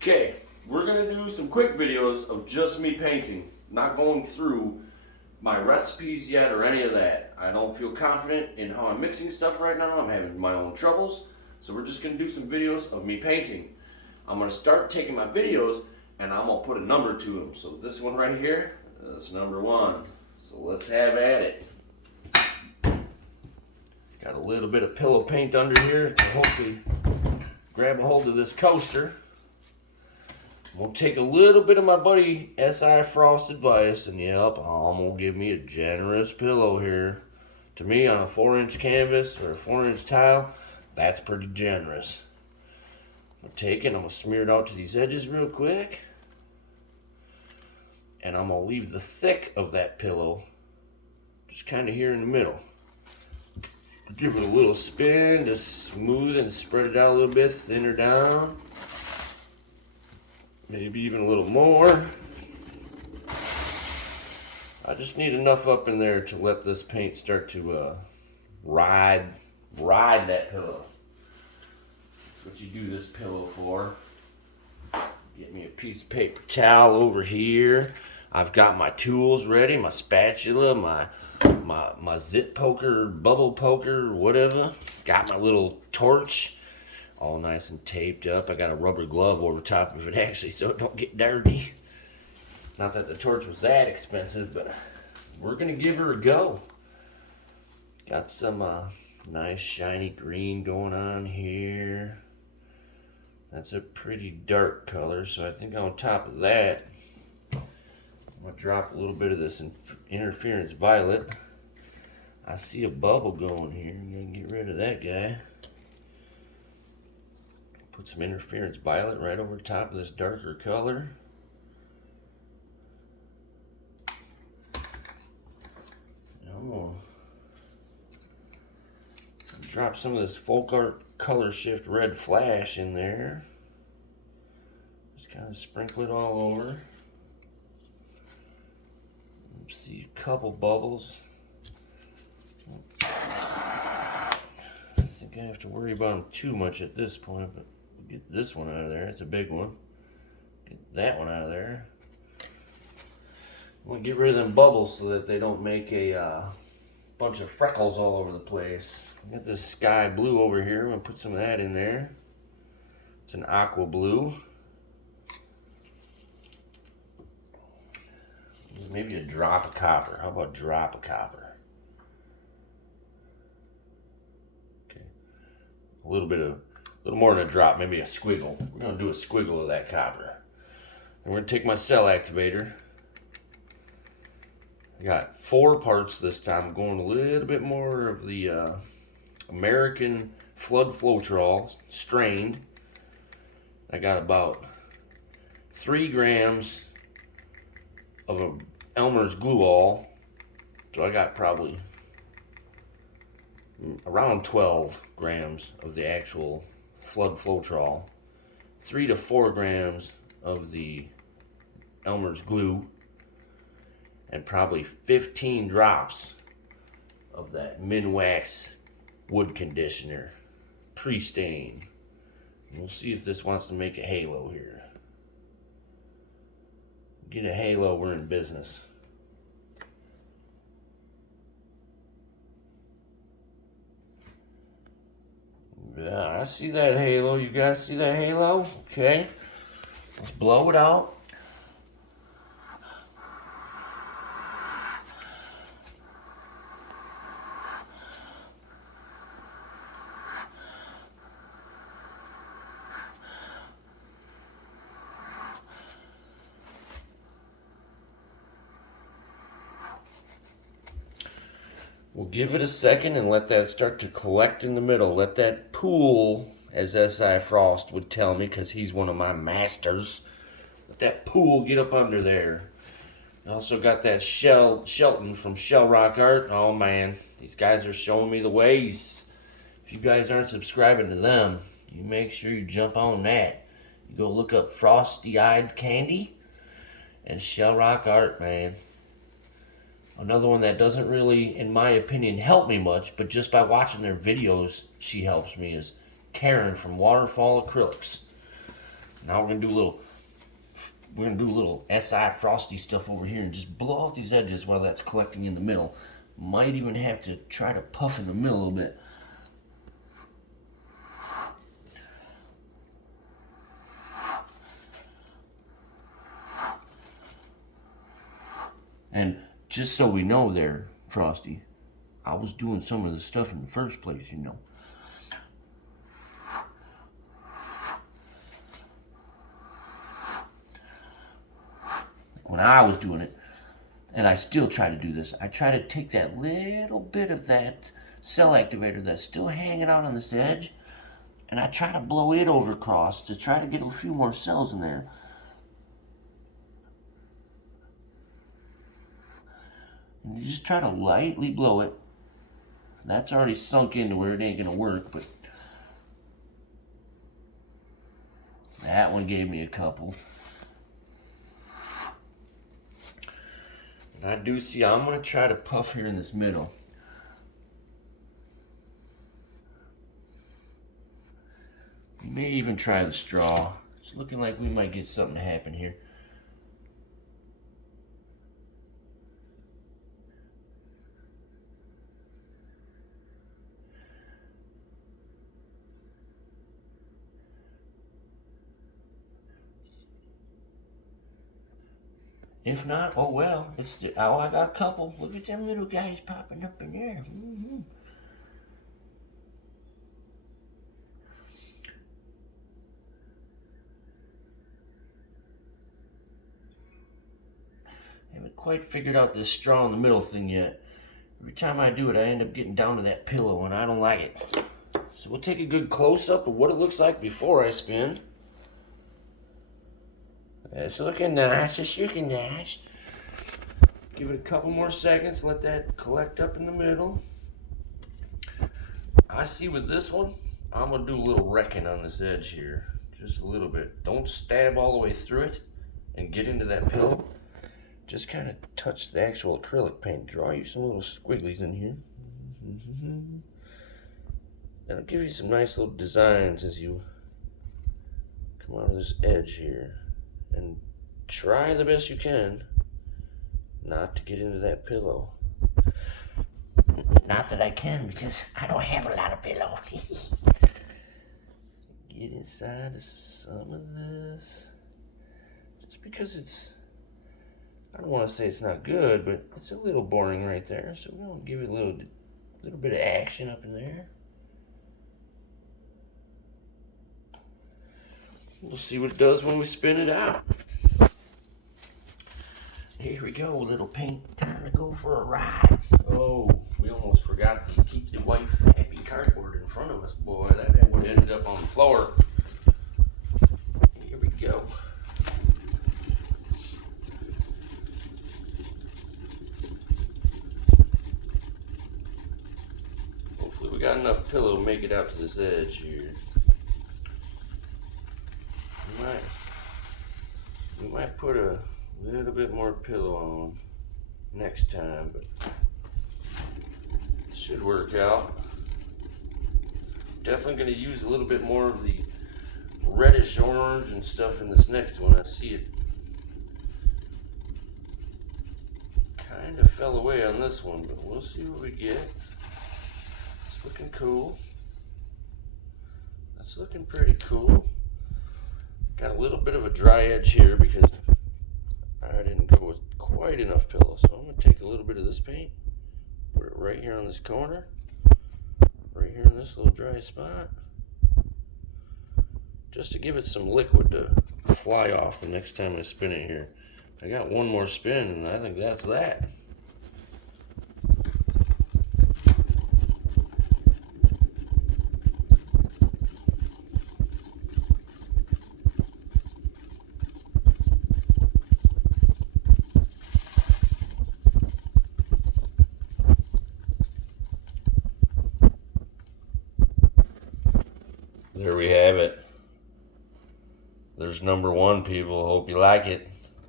Okay, we're gonna do some quick videos of just me painting, not going through my recipes yet or any of that. I don't feel confident in how I'm mixing stuff right now. I'm having my own troubles, so we're just gonna do some videos of me painting. I'm gonna start taking my videos and I'm gonna put a number to them. So this one right here, that's number 1. So let's have at it. Got a little bit of pillow paint under here to hopefully grab a hold of this coaster. I'm gonna take a little bit of my buddy S.I. Frost advice, and yep, I'm gonna give me a generous pillow here. To me, on a 4-inch canvas or a 4-inch tile, that's pretty generous. I'm gonna take it, I'm gonna smear it out to these edges real quick, and I'm gonna leave the thick of that pillow just kind of here in the middle. Give it a little spin to smooth and spread it out a little bit, thinner down. Maybe even a little more. I just need enough up in there to let this paint start to ride that pillow. That's what you do this pillow for. Get me a piece of paper towel over here. I've got my tools ready, my spatula, my zit poker, bubble poker, whatever. Got my little torch, all nice and taped up. I got a rubber glove over top of it actually, so it don't get dirty. Not that the torch was that expensive, but we're gonna give her a go. Got some nice shiny green going on here. That's a pretty dark color, so I think on top of that, I'm gonna drop a little bit of this interference violet. I see a bubble going here. I'm gonna get rid of that guy. Put some interference violet right over top of this darker color. I'm gonna drop some of this Folkart Color Shift Red Flash in there. Just kind of sprinkle it all over. See a couple bubbles. I think I have to worry about them too much at this point, but we'll get this one out of there. It's a big one. Get that one out of there. I'm gonna get rid of them bubbles so that they don't make a bunch of freckles all over the place. I got this sky blue over here. I'm gonna put some of that in there. It's an aqua blue. Maybe a drop of copper. How about a drop of copper? Okay. A little more than a drop, maybe a squiggle. We're gonna do a squiggle of that copper. And we're gonna take my cell activator. I got 4 parts this time. I'm going a little bit more of the American Flood Floetrol strained. I got about 3 grams of a Elmer's glue all, so I got probably around 12 grams of the actual Flood Floetrol, 3 to 4 grams of the Elmer's glue, and probably 15 drops of that Minwax wood conditioner, pre-stained. We'll see if this wants to make a halo here. Get a halo, we're in business. Yeah, I see that halo. You guys see that halo? Okay. Let's blow it out. We'll give it a second and let that start to collect in the middle. Let that pool, as S.I. Frost would tell me, because he's one of my masters, let that pool get up under there. I also got that Shelton from ColourArt. Oh man, these guys are showing me the ways. If you guys aren't subscribing to them, you make sure you jump on that. You go look up Frosty Eyed Candy and ColourArt, man. Another one that doesn't really, in my opinion, help me much, but just by watching their videos, she helps me, is Karen from Waterfall Acrylics. Now we're gonna do a little SI frosty stuff over here and just blow out these edges while that's collecting in the middle. Might even have to try to puff in the middle a little bit. And just so we know there, Frosty, I was doing some of the stuff in the first place, you know. When I was doing it, and I still try to do this, I try to take that little bit of that cell activator that's still hanging out on this edge, and I try to blow it over across to try to get a few more cells in there. And you just try to lightly blow it. That's already sunk into where it ain't gonna work, but that one gave me a couple. And I do see, I'm gonna try to puff here in this middle. We may even try the straw. It's looking like we might get something to happen here. If not, oh well. Oh, I got a couple. Look at them little guys popping up in there. Haven't quite figured out this straw in the middle thing yet. Every time I do it, I end up getting down to that pillow, and I don't like it. So we'll take a good close-up of what it looks like before I spin. It's looking nice. It's looking nice. Give it a couple more seconds. Let that collect up in the middle. I see with this one, I'm going to do a little wrecking on this edge here. Just a little bit. Don't stab all the way through it and get into that pillow. Just kind of touch the actual acrylic paint. Draw you some little squigglies in here. That'll give you some nice little designs as you come out of this edge here. And try the best you can not to get into that pillow. Not that I can, because I don't have a lot of pillow. Get inside of some of this. Just because it's, I don't want to say it's not good, but it's a little boring right there. So we're going to give it a little bit of action up in there. We'll see what it does when we spin it out. Here we go, little paint. Time to go for a ride. Oh, we almost forgot to keep the white happy cardboard in front of us. Boy, that would have ended up on the floor. Here we go. Hopefully we got enough pillow to make it out to this edge here. We might put a little bit more pillow on next time, but it should work out. Definitely going to use a little bit more of the reddish orange and stuff in this next one. I see it kind of fell away on this one, but we'll see what we get. It's looking cool. That's looking pretty cool. Got a little bit of a dry edge here because I didn't go with quite enough pillow. So I'm going to take a little bit of this paint, put it right here on this corner, right here in this little dry spot, just to give it some liquid to fly off the next time I spin it here. I got one more spin and I think that's that. There we have it. There's number one, people. Hope you like it.